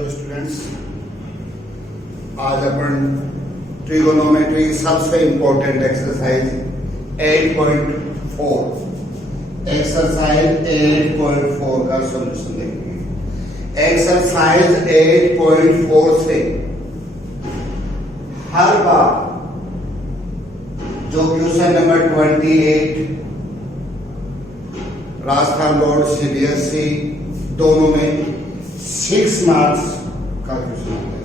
Hello students, आज अपन trigonometry सबसे important exercise 8.4 का सॉल्यूशन देखेंगे। एक्सरसाइज 8.4 से हर बार जो question number 28 Rajasthan board CBSE दोनों में 6 मार्क्स का क्वेश्चन आता है।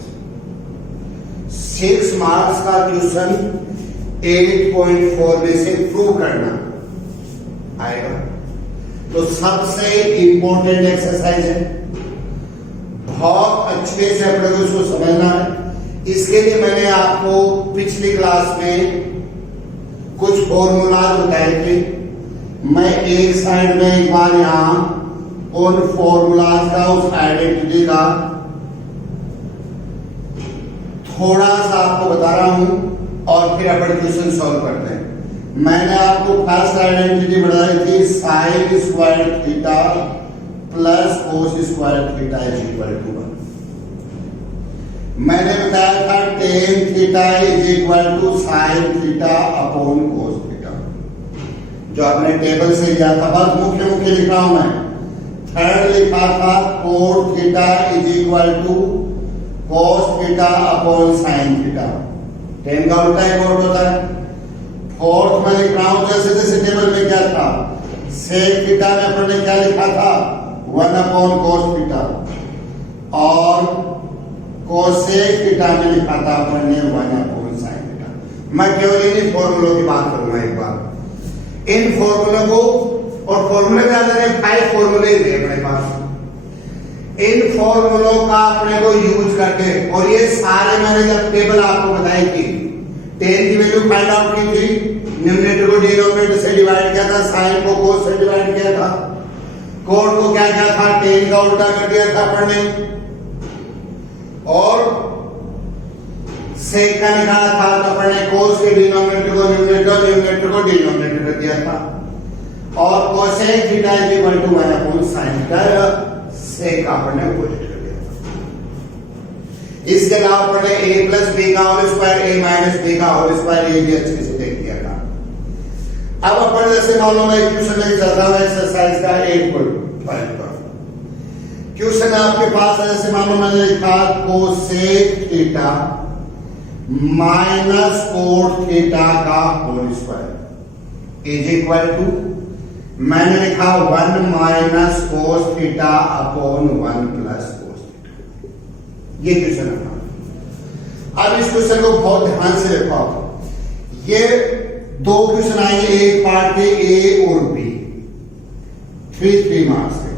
6 मार्क्स का क्वेश्चन 8.4 में से प्रूव करना आएगा, तो सबसे इंपॉर्टेंट एक्सरसाइज है। बहुत अच्छे से अपने को इसको समझना है। इसके लिए मैंने आपको पिछली क्लास में कुछ फॉर्मूला बताए थे। मैं एक साइड में एक बार यहां उन फॉर्मूलाज का, उस आइडेंटिटी का थोड़ा सा आपको बता रहा हूं और फिर अपन क्वेश्चन सॉल्व करते हैं। मैंने आपको फर्स्ट आइडेंटिटी बताई थी sine square theta plus cos square theta is equal to 1। मैंने बताया था tan theta is equal to sine theta upon cos theta, जो आपने टेबल से लिया था। बस मुख्य लिख रहा हूं मैं। थर्ड लिखा था cot theta is equal to cos theta upon sine theta. 10 का उल्टा एक कोट होता है। फोर्थ में लिख रहा हूं जैसे जैसे टेबल में क्या था, सेक थीटा में अपन ने क्या लिखा था 1 अपॉन कोस थीटा, और कोसेक थीटा में लिखा था अपन ने 1 अपॉन साइन थीटा। मैं केवल इन फॉर्मूलों की बात करूंगा एक बार। इन फॉर्मूलों को, और फॉर्मूले में आते हैं 5 फॉर्मूले थे अपने पास। इन फॉर्मूलों का अपने को यूज करके, और ये सारे मैंने जब टेबल आपको बताई थी, 10 की वैल्यू फाइंड आउट की थी, न्यूमरेटर को डिनोमिनेटर से डिवाइड किया था, साइन को कोस से डिवाइड किया था, कोट को क्या किया था 10 का उल्टा कर दिया था अपन ने, और सेक का निकाला था तो अपन ने कोस के डिनोमिनेटर को न्यूमरेटर, न्यूमरेटर को डिनोमिनेटर कर दिया था, और cosec theta is equal to 1 upon sine theta sec अपन ने अपोजिट कर दिया। इसके अलावा अपन ने a प्लस b का whole square, a minus b का होल स्क्वायर, ये भी अच्छे से देख लिया था। अब अपन जैसे मालूम है क्वेश्चन में चल रहा है एक्सरसाइज का 8.5 का क्वेश्चन आपके पास है। जैसे मालूम मैंने लिखा cosec theta minus cot theta का whole square is equal to, मैंने लिखा 1 minus cos theta upon 1 plus cos theta. ये क्वेश्चन है। अब इस क्वेश्चन को बहुत ध्यान से देखो। ये 2 क्वेश्चन आएंगे, एक पार्ट के ए और बी, 3 मार्क्स के।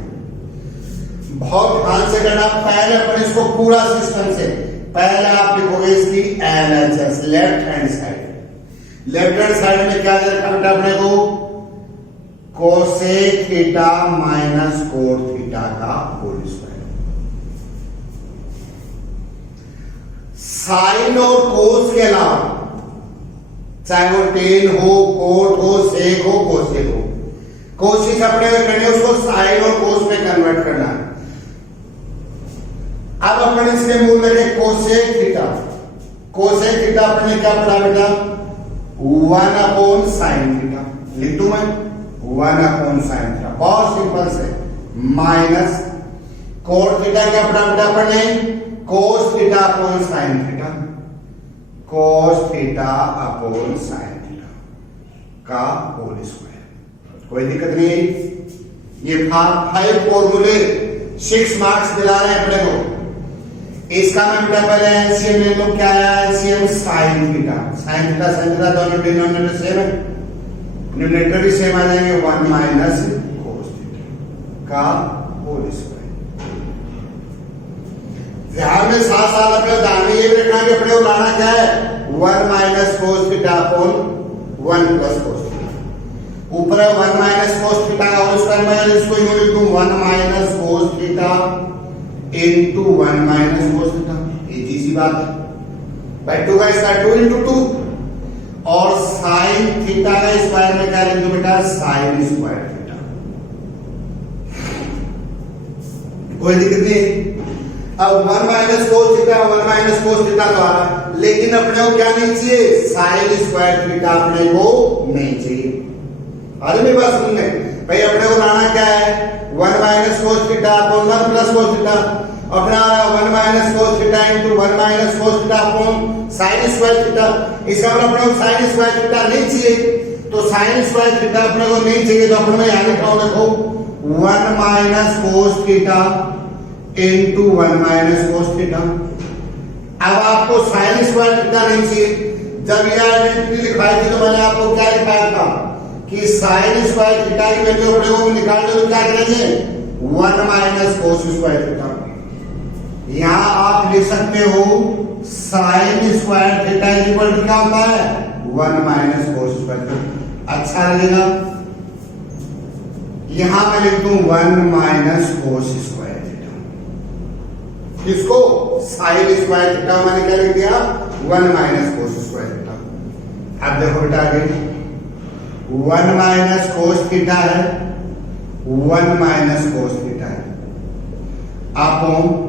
बहुत ध्यान से करना। पहले अपन इसको पूरा सिस्टम से, पहले आप लिखोगे इसकी LHS, left hand side. Left hand side में क्या देखा बेटा अपने को, cosec theta minus cot theta का होल स्क्वायर। साइन और कोस के अलावा, चाहे वो टेन हो, कोट हो, सेक हो, कोसेक हो, कोशिश अपने करनी है उसको साइन और कोस में कन्वर्ट करना है। अब अपन इसके मूल में कोसेक थीटा, कोसेक थीटा अपन ने क्या पढ़ा बेटा 1 अपॉन साइन थीटा। लिख दूं मैं 1 अपॉन साइन थीटा, बहुत सिंपल से, माइनस कोट थीटा क्या पढ़ा बेटा अपन ने कोस थीटा अपॉन साइन थीटा, कोस थीटा अपॉन साइन थीटा का होल स्क्वायर। कोई दिक्कत नहीं है। ये 5 फॉर्मूले 6 मार्क्स दिला रहे हैं अपने को। इसका मैं बेटा पहले एलसीएम ले लो। क्या है LCM sine theta, sine theta दोनों डिनोमिनेटर सेम है, न्यूमरेटर भी सेम आ जाएंगे, 1 माइनस कोस थीटा का होल स्क्वायर। ध्यान में साथ साथ अपने दाहिने ये भी रखना कि अपने को लाना क्या है 1 minus cos theta upon 1 plus cos theta. ऊपर है 1 माइनस कोस थीटा का होल स्क्वायर, मैं इसको यूं लिख दूं 1 minus cos theta into 1 minus cos theta. Easy सी बात है भाई, 2 का स्क्वायर 2 इंटू 2, और साइन थीटा का स्क्वायर में क्या लिख दो बेटा साइन स्क्वायर थीटा। कोई दिक्कत नहीं। अब 1 minus cos theta 1 minus cos theta तो आ रहा, लेकिन अपने को क्या नहीं चाहिए, साइन स्क्वायर थीटा अपने को नहीं चाहिए। अरे मेरी बात सुन ले भाई, अपने को लाना क्या है, 1 minus cos theta upon 1 plus cos theta, अपना 1 minus cos theta into 1 minus cos theta upon sign square theta. इसका मतलब अपने को साइन स्क्वायर थीटा नहीं चाहिए, तो साइन स्क्वायर थीटा अपने को नहीं चाहिए, तो अपने को यहां लिखा हूं, देखो 1 minus cos theta into 1 minus cos theta. अब आपको साइन स्क्वायर थीटा नहीं चाहिए, जब यह आइडेंटिटी लिखवाई थी तो मैंने आपको क्या लिखाया था कि साइन स्क्वायर थीटा की वैल्यू अपने को निकालने तो क्या करेंगे, 1 माइनस कोस स्क्वायर थीटा। यहां आप लिख सकते हो sine square theta equal to क्या होता है, 1 माइनस कोस स्क्वायर थीटा। अच्छा लगेगा, यहां मैं लिख दूं 1 माइनस कोस स्क्वायर थीटा, किसको, साइन स्क्वायर थीटा मैंने क्या लिख दिया, 1 माइनस कोस स्क्वायर थीटा। अब देखो बेटा आगे 1 माइनस कोस थीटा है, 1 माइनस कोस थीटा है, अपॉन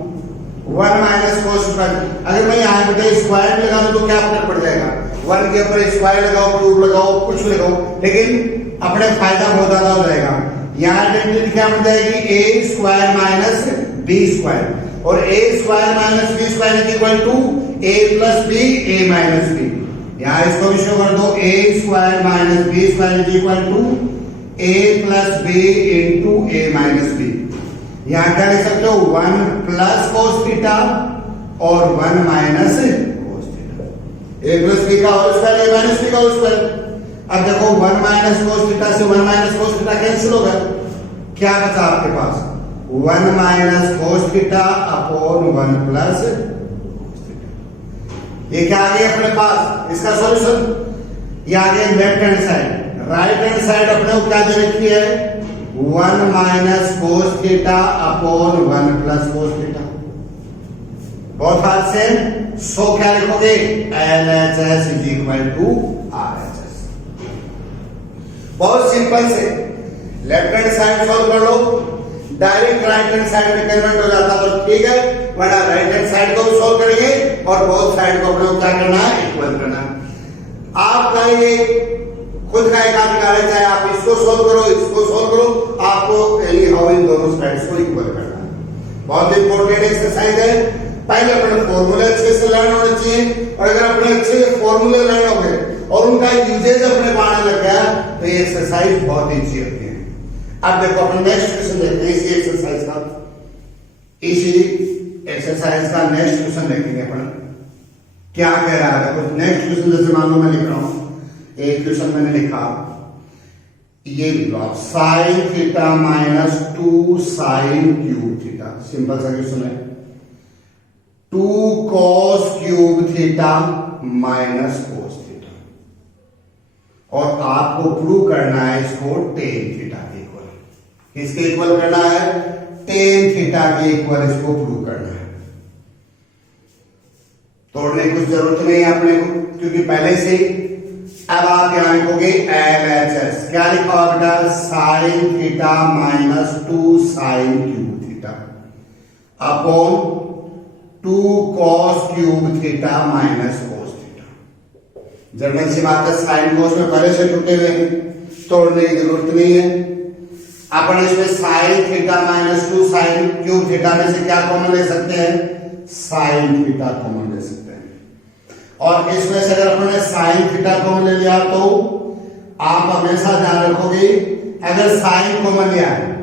1 माइनस कोस स्क्वायर। अगर मैं यहां बेटा स्क्वायर लगा दूं तो क्या फर्क पड़ जाएगा, 1 के ऊपर स्क्वायर लगाओ, क्यूब लगाओ, कुछ लगाओ, लेकिन अपने फायदा बहुत ज्यादा हो जाएगा। यहां आइडेंटिटी क्या बन जाएगी, A square minus B square, और A square minus B square equal to A plus B A minus B. यहां इसको भी शो कर दो, A square minus B square equal to A plus B into A minus B. यहां क्या लिख सकते हो, 1 प्लस कोस थीटा और 1 माइनस कोस थीटा, ए प्लस बी का होल स्क्वायर ए माइनस बी का होल स्क्वायर। अब देखो 1 माइनस कोस थीटा से 1 माइनस कोस थीटा कैंसिल होगा, क्या बचा आपके पास, 1 minus cos theta upon 1 plus cos theta. ये क्या आ गया अपने पास, इसका सॉल्यूशन। ये आ गया left hand side, right hand side अपने को क्या दे रखी है, 1 minus cos theta upon 1 plus cos theta. बहुत हाथ से सो क्या लिखोगे, LHS is equal to RHS। बहुत सिंपल से लेफ्ट हैंड साइड सॉल्व कर लो, डायरेक्ट राइट हैंड साइड में कन्वर्ट हो जाता तो ठीक है, वरना राइट हैंड साइड को भी सॉल्व करेंगे और बोथ साइड को अपने क्या करना है, इक्वल करना है। आपका ये खुद का एक अधिकार है, चाहे आप इसको सोल्व करो इसको सोल्व करो, आपको एनी हाउ इन दोनों साइड्स को इक्वल करना है। बहुत इंपॉर्टेंट एक्सरसाइज है, पहले अपने फॉर्मूले अच्छे से लर्न होने चाहिए, और अगर अपने अच्छे से फॉर्मूले लर्न हो गए और उनका यूजेज अपने को आने लग गया तो ये एक्सरसाइज बहुत ईजी होती है। अब देखो अपन नेक्स्ट क्वेश्चन देखते हैं इसी एक्सरसाइज का, नेक्स्ट क्वेश्चन देखेंगे अपन क्या कह रहा है। देखो नेक्स्ट क्वेश्चन जैसे मान लो मैं लिख रहा हूं, एक क्वेश्चन मैंने लिखा, ये लिख लो आप, sign theta minus 2 sine cube theta. Simple सा क्वेश्चन है, 2 cos cube theta minus cos theta, और आपको प्रूव करना है इसको टेन थीटा के इक्वल। किसके इक्वल करना है, टेन थीटा के इक्वल इसको प्रूव करना है। तोड़ने की कुछ जरूरत नहीं है अपने को, क्योंकि पहले से ही। अब आप यहां लिखोगे LHS, क्या लिखा हुआ बेटा, sine theta minus 2 sine cube theta upon 2 cos cube theta minus cos theta. General सी बात है, साइन कोस में पहले से टूटे हुए हैं, तोड़ने की जरूरत नहीं है। अपन इसमें sign theta minus 2 sine cube theta में से क्या कॉमन ले सकते हैं, साइन थीटा कॉमन ले सकते हैं। और इसमें से अगर अपने साइन थीटा कॉमन ले लिया तो आप हमेशा ध्यान रखोगे, अगर साइन कॉमन लिया है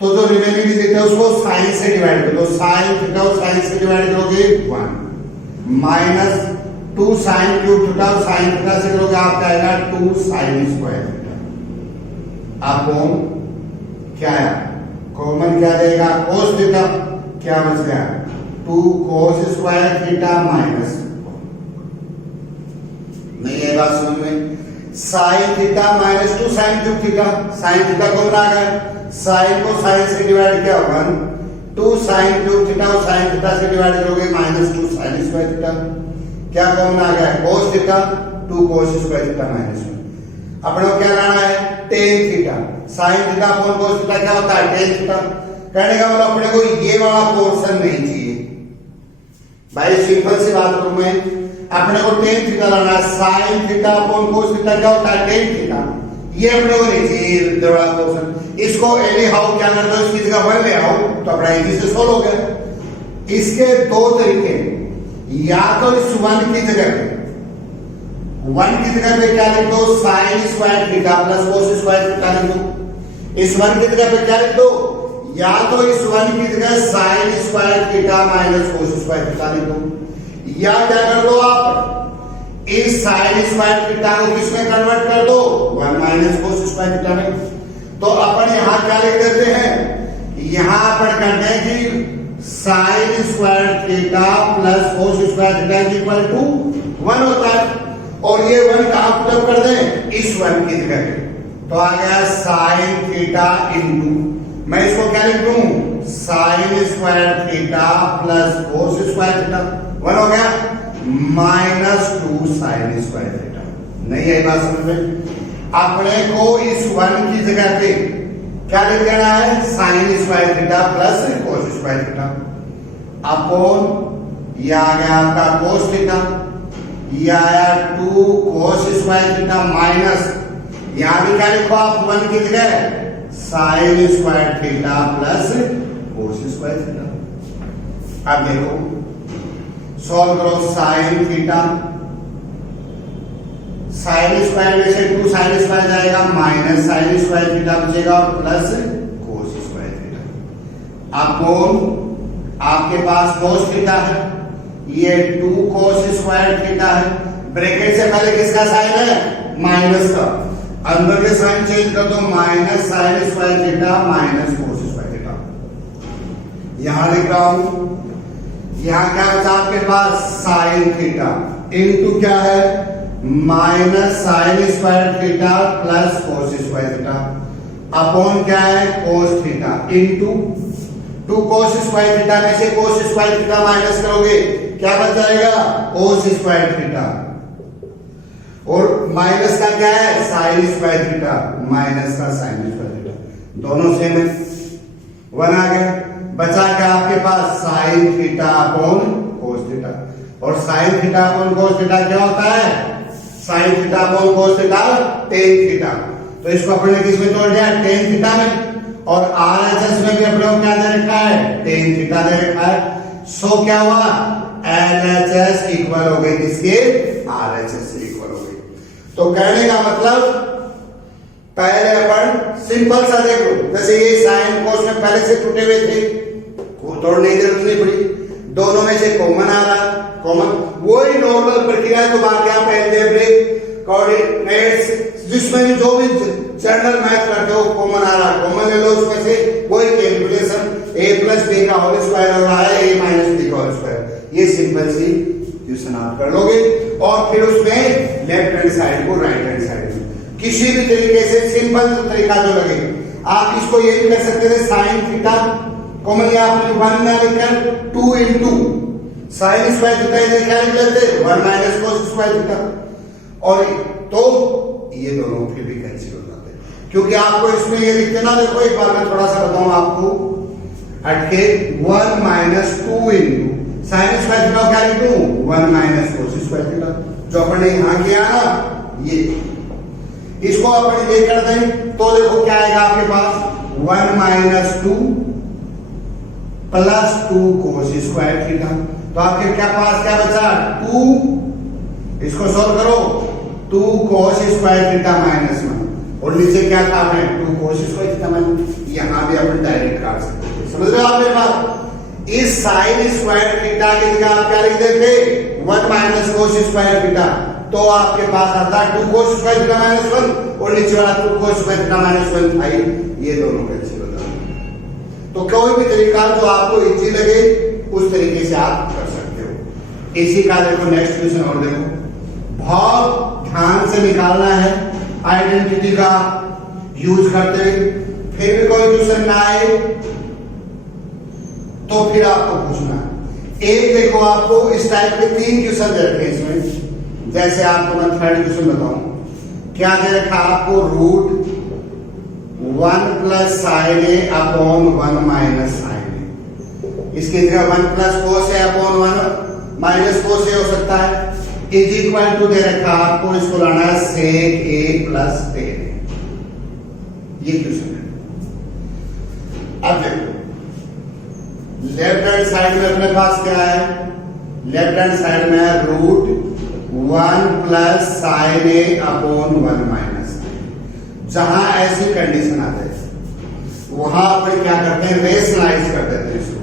तो जो रिमेनिंग डिजिट है उसको साइन से डिवाइड करो, तो साइन थीटा को साइन से डिवाइड करोगे 1 minus 2 sine cube theta, sine theta से करोगे आपका आएगा 2 साइन स्क्वायर थीटा अपॉन क्या है, कॉमन क्या देगा, कोस थीटा, क्या बच गया 2 कोस स्क्वायर थीटा माइनस, नहीं है बात समझ में, sine theta minus 2 sine cube theta, sine theta common आ गया, साइन को साइन से डिवाइड किया 1, 2 साइन क्यूब थीटा और साइन थीटा से डिवाइड करोगे माइनस 2 साइन स्क्वायर थीटा, क्या कॉमन आ गया, cos theta, 2 cos square theta minus 1। अपने को क्या लाना है, tan theta, sine theta upon cos theta क्या होता है, टेन थीटा। कहने का मतलब अपने को ये वाला पोर्शन नहीं चाहिए, भाई सिंपल सी बात करूं मैं, अपने को टेन थीटा लाना, sign theta upon cos theta क्या होता है, टेन थीटा। ये अपने को नहीं चाहिए बड़ा क्वेश्चन। इसको एनी हाउ क्या कर दो, इसकी जगह वन ले आओ तो अपना इजी से सोल्व हो गया। इसके दो तरीके, या तो इस वन की जगह पे क्या लिख दो, sign square theta plus cos square theta लिख दो। इस वन की जगह पे क्या लिख दो, या तो इस वन की जगह sine square theta minus cos square theta लिख दो, या क्या कर दो आप इस साइन स्क्वायर थीटा को किसमें कन्वर्ट कर दो, one minus cos square theta में। तो अपन यहां क्या लिख देते हैं, यहां अपन करते हैं कि sine square theta plus cos square theta equal to one होता है, और ये वन कहां पुट कर दें, इस वन की जगह पे। तो आ गया साइन थीटा इंटू, मैं इसको क्या लिख दूं, sign square theta plus cos square theta, one हो गया, minus two sign square theta. नहीं आई बात समझ में? अपने को इस वन की जगह पे क्या लिख देना है, sine square theta plus cos square theta upon, ये आ गया आपका कोस थीटा, ये आया two cos square theta minus, यहां भी क्या लिखो आप वन की जगह sine square theta plus cos square theta. अब देखो सॉल्व करो, साइन थीटा, साइन स्क्वायर में से टू साइन स्क्वायर जाएगा, माइनस साइन स्क्वायर थीटा बचेगा और plus cos square theta upon, आपके पास कोस थीटा है, ये टू कोस स्क्वायर थीटा है, ब्रैकेट से पहले किसका साइन है, माइनस का, अंदर के साइन चेंज कर दो, minus sign square theta minus cos square theta. यहां लिख रहा हूं, यहां क्या बचा आपके पास, साइन थीटा इनटू क्या है, minus sign square theta plus cos square theta upon क्या है, कोस theta into two cos square theta में से कोस स्क्वायर थीटा माइनस करोगे क्या बच जाएगा, कोस स्क्वायर थीटा, और माइनस का क्या है, साइन स्क्वायर थीटा, माइनस का साइन स्क्वायर थीटा, दोनों सेम है, वन आ गया। बचा क्या आपके पास, sine theta upon cos theta, और sine theta upon cos theta क्या होता है, sine theta upon cos theta tan theta. तो इसको अपने किस में तोड़ दिया, टेन थीटा में, और आरएचएस में भी अपने को क्या दे रखा है, टेन थीटा दे रखा है। सो क्या हुआ, एलएचएस इक्वल हो गई किसके, आरएचएस से इक्वल हो गई। तो कहने का मतलब पहले अपन सिंपल सा देख लो, जैसे ये साइन कोस में पहले से टूटे हुए थे, तोड़ने की जरूरत नहीं पड़ी, दोनों में से कॉमन आ रहा, कॉमन वही नॉर्मल प्रक्रिया जो बाकी आप अलजेब्रिक कोऑर्डिनेट्स जिसमें भी जो भी जनरल मैथ करते हो कॉमन आ रहा, कॉमन ले लो, उसमें से वही कैलकुलेशन a प्लस b का होल स्क्वायर हो रहा है, a माइनस b का होल स्क्वायर, ये सिंपल सी क्वेश्चन आप कर लोगे, और फिर उसमें लेफ्ट हैंड साइड को राइट हैंड साइड में किसी भी तरीके से सिंपल तरीका जो लगे, आप इसको ये भी कर सकते थे, साइन थीटा कॉमन आपने वन में लिखकर two into sine square theta इधर क्या लिख लेते, one minus cos square theta, और तो ये दोनों फिर भी कैंसिल हो जाते, क्योंकि आपको इसमें ये लिखते ना, देखो एक बार मैं थोड़ा सा बताऊं आपको, हटके one minus two into sine square theta क्या लिख दूं, one minus cos square theta, जो अपन ने यहां किया ना, ये इसको अपन ये कर दें तो देखो क्या आएगा आपके पास, one minus two plus two cos square theta, तो आपके क्या पास क्या बचा, टू, इसको सोल्व करो, two cos square theta minus one, और नीचे क्या काम है, two cos square theta minus, यहां भी अपन डायरेक्ट काट सकते हैं, समझ रहे हो आप मेरी बात। इस साइन स्क्वायर थीटा की जगह आप क्या लिख देते, one minus cos square theta, तो आपके पास आता है two cos square theta minus one, और नीचे वाला two cos square theta minus one था, ये दोनों कैंसिल हो जाते हैं। तो कोई भी तरीका जो आपको इजी लगे उस तरीके से आप कर सकते हो। इसी का देखो नेक्स्ट क्वेश्चन और देखो, बहुत ध्यान से निकालना है आइडेंटिटी का यूज करते हुए, फिर भी कोई क्वेश्चन ना आए तो फिर आपको पूछना है। एक देखो आपको इस टाइप के तीन क्वेश्चन दे रखे इसमें, जैसे आपको मैं थर्ड क्वेश्चन बताऊं, क्या दे रखा आपको, रूट वन प्लस साइन ए अपॉन वन माइनस साइन ए, इसकी जगह वन प्लस कोस ए अपॉन वन माइनस को से हो सकता है, इज इक्वल टू दे रखा आपको, इसको लाना है सेक ए प्लस टेन। ये क्वेश्चन है। अब देखो लेफ्ट हैंड साइड में अपने पास क्या है, लेफ्ट हैंड साइड में है रूट 1 प्लस साइन ए अपॉन 1 माइनस। जहां ऐसी कंडीशन आते हैं वहां पर क्या करते हैं, रेशनलाइज कर देते हैं इसको।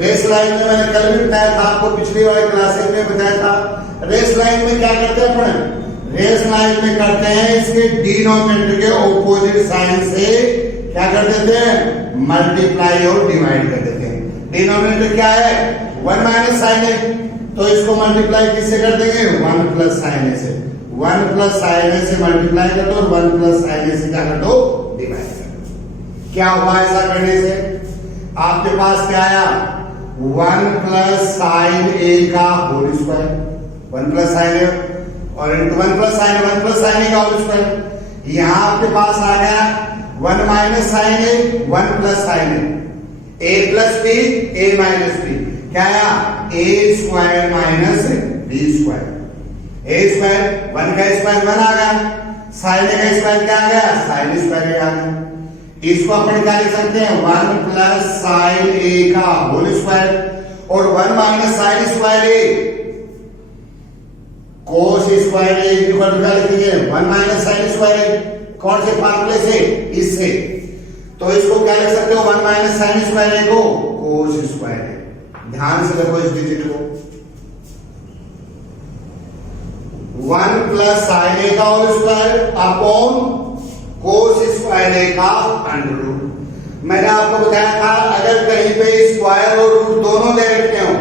रेशनलाइज में मैंने कल भी बताया था आपको, पिछली वाली क्लासेस में बताया था। रेशनलाइज में क्या करते हैं अपन, रेशनलाइज में करते हैं इसके डिनोमिनेटर के ऑपोजिट साइन से क्या कर देते हैं, मल्टीप्लाई और डिवाइड कर देते हैं। डिनोमिनेटर क्या है 1 माइनस साइन ए, तो इसको मल्टीप्लाई किससे कर देंगे 1 प्लस साइन ए से। 1 प्लस साइन ए से मल्टीप्लाई कर दो और 1 प्लस साइन ए से क्या कर दो, डिवाइड कर दो। क्या हुआ ऐसा करने से, आपके पास क्या आया 1 प्लस साइन ए का होल स्क्वायर, 1 प्लस साइन ए और इंटू 1 प्लस साइन ए का होल स्क्वायर। यहां आपके पास आ गया 1 minus sign A 1 plus sine A plus B A minus B, क्या आया ए स्क्वायर माइनस बी स्क्वायर। ए स्क्वायर 1 का स्क्वायर 1 आ गया, साइन ए का स्क्वायर क्या आ गया, साइन स्क्वायर आ गया। इसको अपन क्या लिख सकते हैं 1 प्लस साइन ए का होल स्क्वायर और 1 माइनस साइन स्क्वायर ए कोस स्क्वायर ए इक्वल क्या लिखेंगे 1 माइनस साइन स्क्वायर ए। कौन से फार्मूले से, इससे। तो इसको क्या लिख सकते हो 1 माइनस साइन स्क्वायर ए को कोस स्क्वायर ए। ध्यान से देखो इस डिजिट को, 1 प्लस साइन ए का whole square upon cos square A का अंडर रूट। मैंने आपको बताया था अगर कहीं पे स्क्वायर और रूट दोनों दे रखे हो,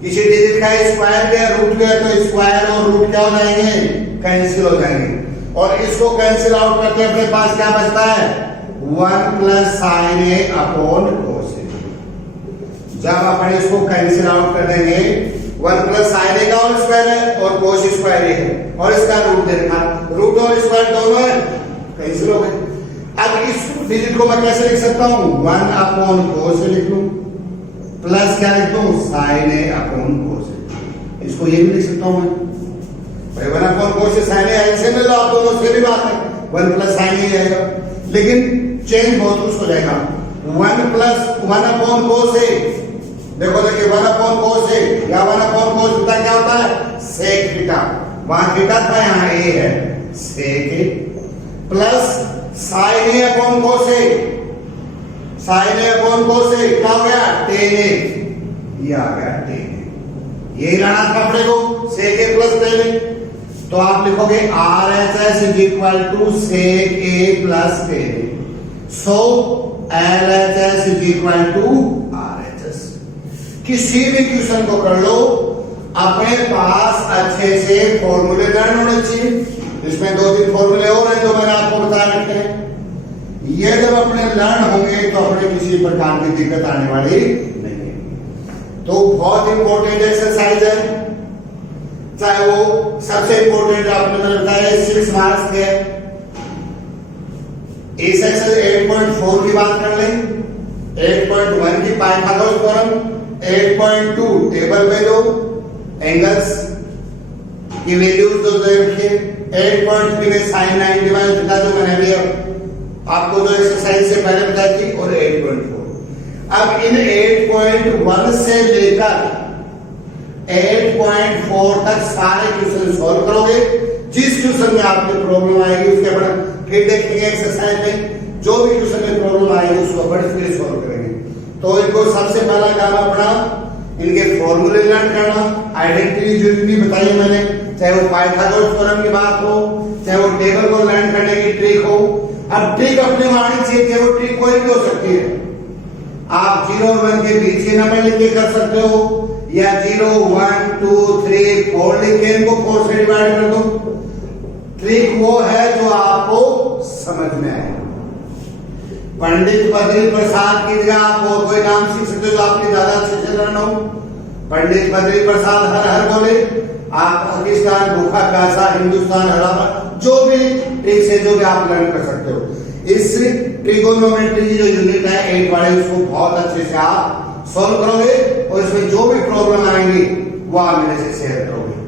किसी डिजिट का स्क्वायर या रूट है, तो स्क्वायर और रूट क्या हो जाएंगे, कैंसिल हो जाएंगे। और इसको कैंसिल आउट करके अपने पास क्या बचता है 1 प्लस साइन ए अपॉन कोस ए। जब अपन इसको कैंसिल आउट कर देंगे 1 प्लस साइन ए का होल स्क्वायर है और कोस स्क्वायर ए है और इसका रूट दे रखा, रूट और स्क्वायर दोनों है, कैंसिल हो गए। अब इस डिजिट को मैं कैसे लिख सकता हूं 1 अपॉन कोस ए लिख लूं प्लस क्या लिख लूं साइन ए अपॉन कोस ए। इसको ये भी लिख सकता हूं मैं भाई 1 अपॉन कोस ए साइन ए, ऐसे ले लो आप दोनों से भी बात है 1 प्लस साइन ए आएगा, लेकिन चेंज बहुत कुछ हो जाएगा। 1 प्लस 1 अपॉन कोस ए, देखो देखिए 1 अपॉन कोस ए या 1 अपॉन कोस थीटा क्या होता है सेक थीटा, वहां थीटा था यहाँ ए है सेक A, plus sine A upon cos A, sign A upon कोस ए क्या हो गया टेन ए, ये आ गया टेन ए। यही लाना था अपने को सेक ए प्लस टेन ए। तो आप लिखोगे R H S is equal to sec A plus tan A. So L H S is equal to R H S. किसी भी क्वेश्चन को कर लो अपने पास अच्छे से फॉर्मूले लर्न होने चाहिए। इसमें 2-3 फॉर्मूले और हैं जो मैंने आपको बता रखे हैं। ये जब अपने लर्न होंगे तो अपने किसी प्रकार की दिक्कत आने वाली नहीं है। तो बहुत इंपॉर्टेंट एक्सरसाइज है, चाहे वो सबसे इंपॉर्टेंट आपने मैंने बताया 6 मार्क्स के। इस एक्सरसाइज 8.4 की बात कर लें, 8.1 की पाइथागोरस थ्योरम, 8.2 टेबल में दो एंगल्स की वैल्यूज दो रखिए, 8.3 में साइन 90 माइनस थीटा जो मैंने भी आपको जो एक्सरसाइज से पहले बताई थी, और 8.4। अब इन 8.1 से लेकर 8.4 तक सारे क्वेश्चन सॉल्व करोगे। जिस क्वेश्चन में आपको प्रॉब्लम आएगी उसके अपन फिर देखेंगे एक्सरसाइज में, जो भी क्वेश्चन में प्रॉब्लम आएगी उसको अपन फिर सॉल्व करेंगे। तो इनको सबसे पहला काम अपना इनके फॉर्मूले लर्न करना, आइडेंटिटी जितनी बताई मैंने, चाहे वो पाइथागोरस थ्योरम की बात हो, चाहे वो टेबल को लर्न करने की ट्रिक हो। अब ट्रिक अपने मारनी चाहिए, चाहे वो ट्रिक कोई भी हो सकती है। आप 0 और 1 के बीच के नंबर लिख के कर सकते हो, या 0 1 2 3 4 लिख के इनको 4 से डिवाइड कर दो। ट्रिक वो है जो आपको समझ में आए। पंडित बद्री प्रसाद की जगह आप और कोई नाम सीख सकते हो जो आपकी ज्यादा अच्छे से लर्न हो। पंडित बद्री प्रसाद हर हर बोले, आप पाकिस्तान भूखा प्यासा हिंदुस्तान हरामा, जो भी ट्रिक से जो भी आप लर्न कर सकते हो। इस ट्रिगोनोमेट्री की जो यूनिट है 8 वाले, उसको बहुत अच्छे से आप सॉल्व करोगे और इसमें जो भी प्रॉब्लम आएंगी वो आप मेरे से शेयर करोगे।